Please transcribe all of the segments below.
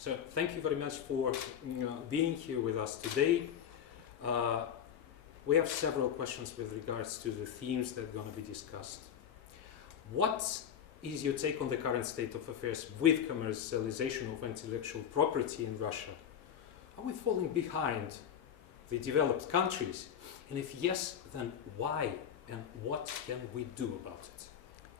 So thank you very much for being here with us today. We have several questions with regards to the themes that are going to be discussed. What is your take on the current state of affairs with commercialization of intellectual property in Russia? Are we falling behind the developed countries? And if yes, then why? And what can we do about it?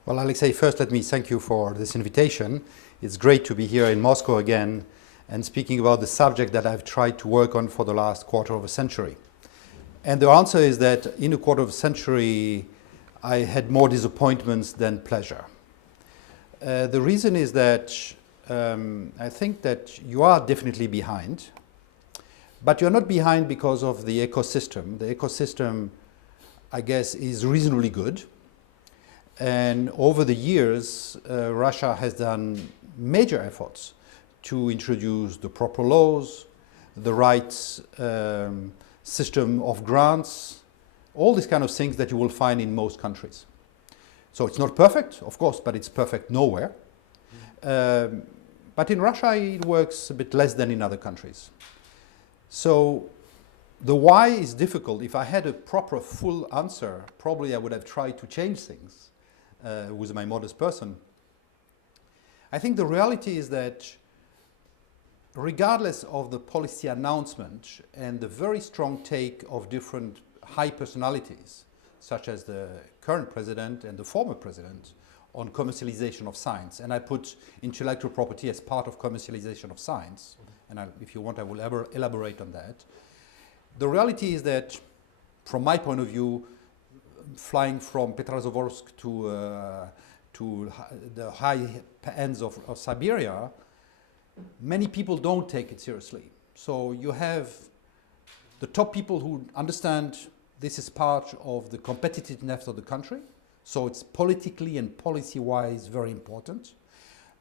Well, Alexei, first let me thank you for this invitation. It's great to be here in Moscow again and speaking about the subject that I've tried to work on for the last quarter of a century. And the answer is that in a quarter of a century, I had more disappointments than pleasure. The reason is that I think that you are definitely behind, but you're not behind because of the ecosystem. The ecosystem, I guess, is reasonably good. And over the years, Russia has done major efforts to introduce the proper laws, the right system of grants, all these kind of things that you will find in most countries. So it's not perfect, of course, but it's perfect nowhere. But in Russia, it works a bit less than in other countries. So the why is difficult. If I had a proper, full answer, probably I would have tried to change things with my modest person. I think the reality is that regardless of the policy announcement and the very strong take of different high personalities, such as the current president and the former president, on commercialization of science, and I put intellectual property as part of commercialization of science, and if you want I will elaborate on that. The reality is that, from my point of view, flying from Petrozavodsk to the high ends of Siberia, many people don't take it seriously. So you have the top people who understand this is part of the competitiveness of the country, so it's politically and policy-wise very important.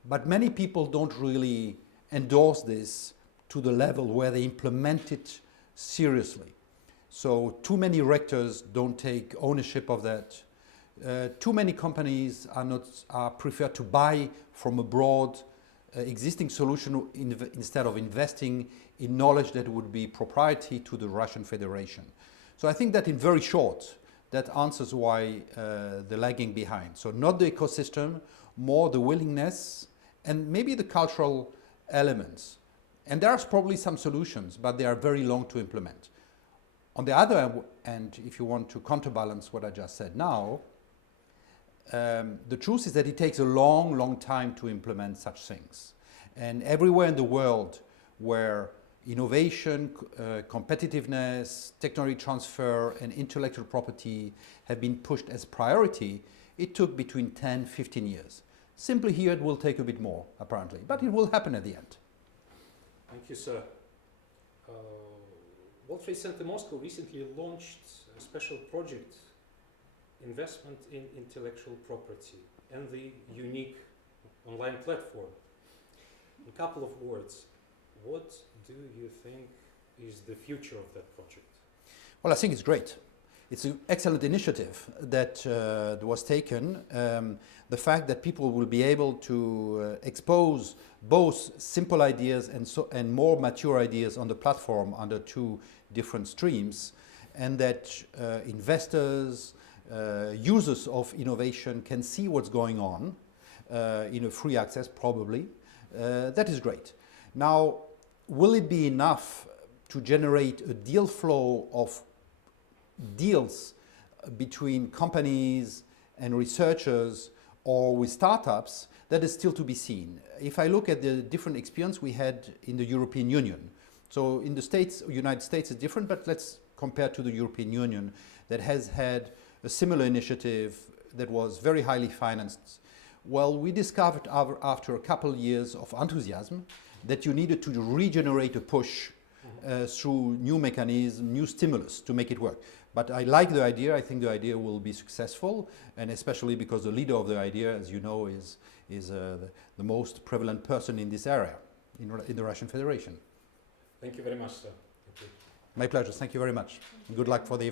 But many people don't really endorse this to the level where they implement it seriously. So too many rectors don't take ownership of that. Too many companies prefer to buy from abroad existing solution instead of investing in knowledge that would be proprietary to the Russian Federation. So I think that in very short, that answers why the lagging behind. So not the ecosystem, more the willingness and maybe the cultural elements. And there's probably some solutions, but they are very long to implement. On the other hand, if you want to counterbalance what I just said now, the truth is that it takes a long, long time to implement such things. And everywhere in the world where innovation, competitiveness, technology transfer, and intellectual property have been pushed as priority, it took between 10, 15 years. Simply here it will take a bit more, apparently, but it will happen at the end. Thank you, sir. World Trade Center Moscow recently launched a special project, investment in intellectual property, and the unique online platform. In a couple of words, what do you think is the future of that project? Well, I think it's great. It's an excellent initiative that was taken. The fact that people will be able to expose both simple ideas and more mature ideas on the platform under two different streams, and that investors, users of innovation can see what's going on in a free access, probably. That is great. Now, will it be enough to generate a deal flow of deals between companies and researchers or with startups? That is still to be seen. If I look at the different experience we had in the European Union, so in the States, United States is different, but let's compare to the European Union that has had a similar initiative that was very highly financed. Well, we discovered after a couple of years of enthusiasm that you needed to regenerate a push through new mechanisms, new stimulus to make it work. But I like the idea. I think the idea will be successful, and especially because the leader of the idea, as you know, is the most prevalent person in this area in the Russian Federation. Thank you very much, sir. Thank you. My pleasure. Thank you very much. Good luck for the event.